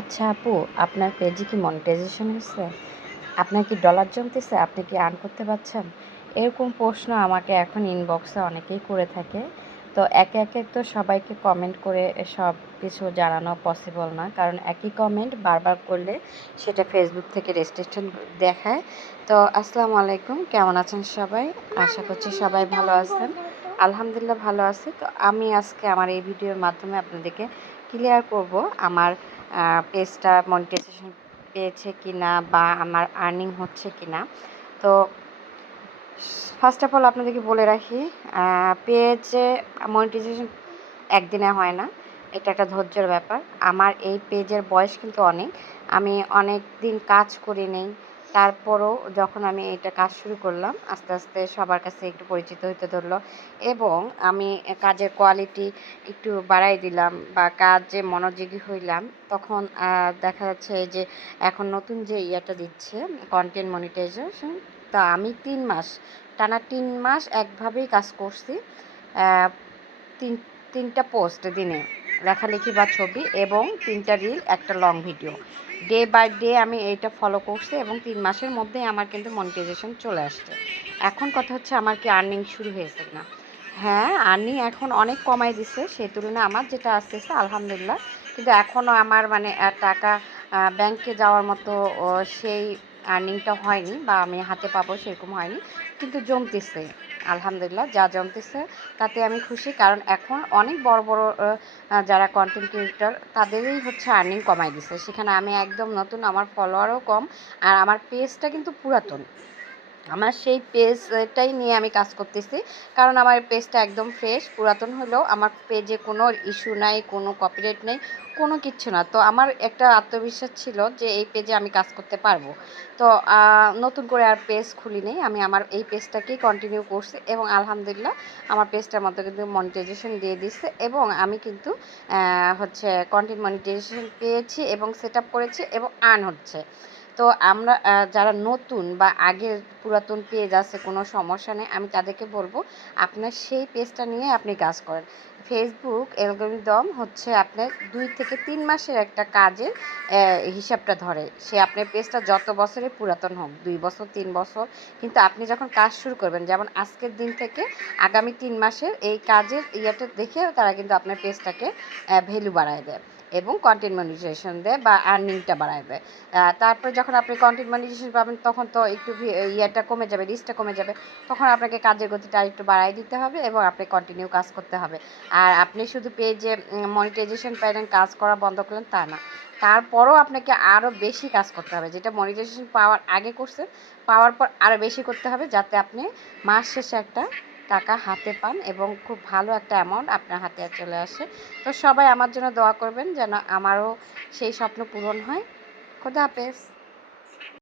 আচ্ছা আপু, আপনার পেজে কি মনিটাইজেশন হয়েছে? আপনার কি ডলার জমতেছে? আপনি কি আর্ন করতে পারছেন? এরকম প্রশ্ন আমাকে এখন ইনবক্সে অনেকেই করে থাকে। তো একে একে তো সবাইকে কমেন্ট করে সব কিছু জানানো পসিবল না। কারণ একই কমেন্ট বারবার করলে সেটা ফেসবুক থেকে রেজিস্ট্রেশন দেখায়। তো আসসালামু আলাইকুম, কেমন আছেন সবাই? আশা করছি সবাই ভালো আছেন। আলহামদুলিল্লাহ ভালো আছি। তো আমি আজকে আমার এই ভিডিওর মাধ্যমে আপনাদেরকে ক্লিয়ার করব আমার পেজটা মনিটাইজেশন পেয়েছে কি না বা আমার আর্নিং হচ্ছে কি না তো ফার্স্ট অফ অল আপনাদেরকে বলে রাখি পেজে মনিটাইজেশন একদিনে হয় না, এটা একটা ধৈর্যের ব্যাপার। আমার এই পেজের বয়স কিন্তু অনেক। আমি অনেক দিন কাজ করে নেই তারপরও যখন আমি এটা কাজ শুরু করলাম, আস্তে আস্তে সবার কাছে একটু পরিচিত হতে ধরলো এবং আমি কাজের কোয়ালিটি একটু বাড়াই দিলাম বা কাজে মনোযোগী হইলাম, তখন দেখা যাচ্ছে যে এখন নতুন যে ইয়েটা দিচ্ছে কন্টেন্ট মনিটাইজেশন তা আমি তিন মাস, টানা তিন মাস একভাবেই কাজ করছি তিন, তিনটা পোস্ট দিনে। লেখালেখি বা ছবি এবং তিনটা রিল একটা long video day by day আমি এইটা ফলো করছি এবং তিন মাসের মধ্যে আমার কিন্তু মনিটাইজেশন চলে আসছে। এখন কথা হচ্ছে আমার কি আর্নিং শুরু হয়েছে না হ্যাঁ আর্নিং এখন অনেক কমাই দিছে। সেই তুলনায় আমার যেটা আসতেছে, আলহামদুলিল্লাহ। কিন্তু এখনও আমার মানে টাকা ব্যাংকে যাওয়ার মতো সেই আর্নিংটা হয়নি বা আমি হাতে পাবো সেরকম হয়নি। কিন্তু জমতেছে, আলহামদুলিল্লাহ, যা জমতেছে, তাতে আমি খুশি। কারণ এখন অনেক বড় বড় যারা কন্টেন্ট ক্রিয়েটর তাদেরই হচ্ছে আর্নিং কমাই দিছে। সেখানে আমি একদম নতুন, আমার ফলোয়ারও কম, আর আমার পেজটা কিন্তু পুরাতন। আমার সেই পেজটাই নিয়ে আমি কাজ করতেছি। কারণ আমার পেজটা একদম ফ্রেশ পুরাতন হলেও আমার পেজে কোনো ইস্যু নাই, কোনো কপিরাইট নেই, কোনো কিচ্ছু না। তো আমার একটা আত্মবিশ্বাস ছিল যে এই পেজে আমি কাজ করতে পারব। তো নতুন করে আর পেজ খুলি নেই। আমি আমার এই পেজটাকেই কন্টিনিউ করছি এবং আলহামদুলিল্লাহ আমার পেজটার মধ্যে কিন্তু মনিটাইজেশন দিয়ে দিচ্ছে এবং আমি কিন্তু হচ্ছে কন্টেন্ট মনিটাইজেশন পেয়েছি এবং সেট করেছি এবং আর্ন হচ্ছে। তো আমরা যারা নতুন বা আগের পুরাতন পেজ আছে, কোনো সমস্যা নেই, আমি তাদেরকে বলব, আপনার সেই পেজটা নিয়ে আপনি কাজ করেন। ফেসবুক অ্যালগোরিদম হচ্ছে আপনার দুই থেকে তিন মাসের একটা কাজের হিসাবটা ধরে। সে আপনার পেজটা যত বছরে পুরাতন হোক, দুই বছর, তিন বছর, কিন্তু আপনি যখন কাজ শুরু করবেন, যেমন আজকের দিন থেকে আগামী তিন মাসের এই কাজের ইয়েটা দেখে তারা কিন্তু আপনার পেজটাকে ভ্যালু বাড়ায় দেয়। এবং কন্টেন্ট মনিটাইজেশন দেয় বা আর্নিংটা বাড়ায় দেয়। তারপরে যখন আপনি কন্টেন্ট মনিটাইজেশন পাবেন, তখন তো একটু ইয়েটা কমে যাবে রিস্কটা কমে যাবে। তখন আপনাকে কাজের গতিটা একটু বাড়াই দিতে হবে এবং আপনি কন্টিনিউ কাজ করতে হবে। আর আপনি শুধু পেজে মনিটাইজেশন পাইলেন কাজ করা বন্ধ করলেন তা না। তারপরও আপনাকে আরও বেশি কাজ করতে হবে। যেটা মনিটাইজেশন পাওয়ার আগে করছেন, পাওয়ার পর আরও বেশি করতে হবে, যাতে আপনি মাস শেষে একটা টাকা হাতে পান এবং খুব ভালো একটা অ্যামাউন্ট আপনার হাতে চলে আসে। তো সবাই আমার জন্য দোয়া করবেন যেন আমারও সেই স্বপ্ন পূরণ হয়। খোদা হাফেজ।